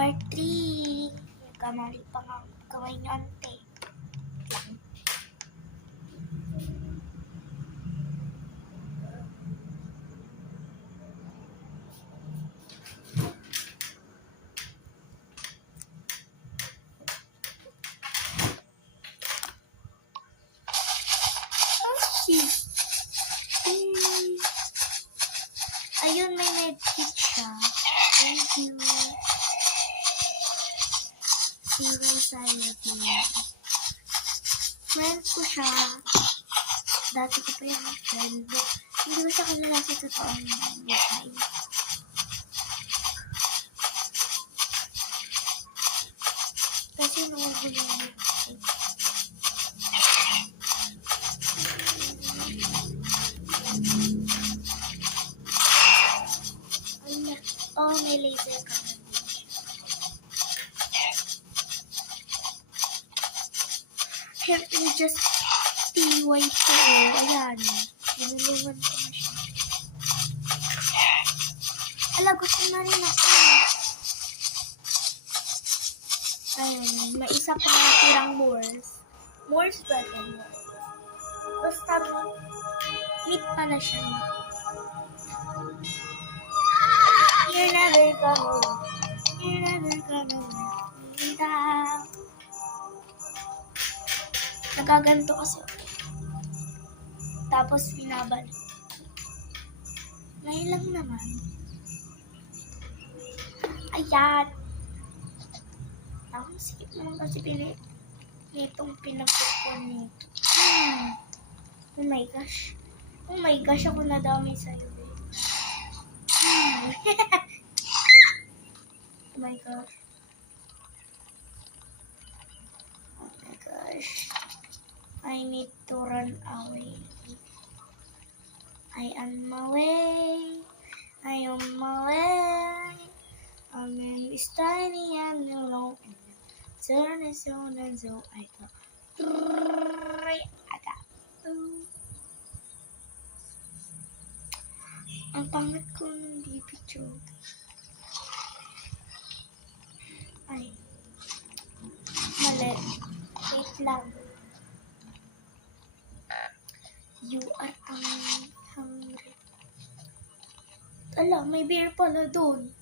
Part 3. Kamali pa nga kamay niyo ante. Ayun, may medkit siya. Thank you. Zero Sayati. Friend ko siya. Dati ko pa yung friend. Hindi ko siya kilala sa totoong buhay. Kasi nagugulo yung medkit. Oh, may laser ka. Here is just TY ko. Ayan. Ginulungan ko na siya. Ala, gusto na rin ako. Ayun, may isa pa natirang Moors. Moors ba ito? Basta meat pala siya. You're never gonna let me down. Nagaganto kasi ako. Tapos binabalik. Ngayon lang naman. Ayan. Ang sikip naman kasi nitong pinagpupon nito. Oh my gosh. Oh my gosh, ako nadami sa'yo. Oh my gosh. Oh my gosh. I need to run away. I am my way. I am my way. I'm in this tiny and alone. Turn it on and so I go. Ang pangit ko ng picture. Ay. Mali. Wait lang. You are hungry. Ala, may beer pala doon.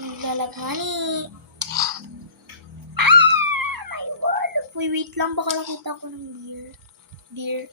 Naglalagmani. My wall. Wait lang. Baka nakita ko ng beer. Beer.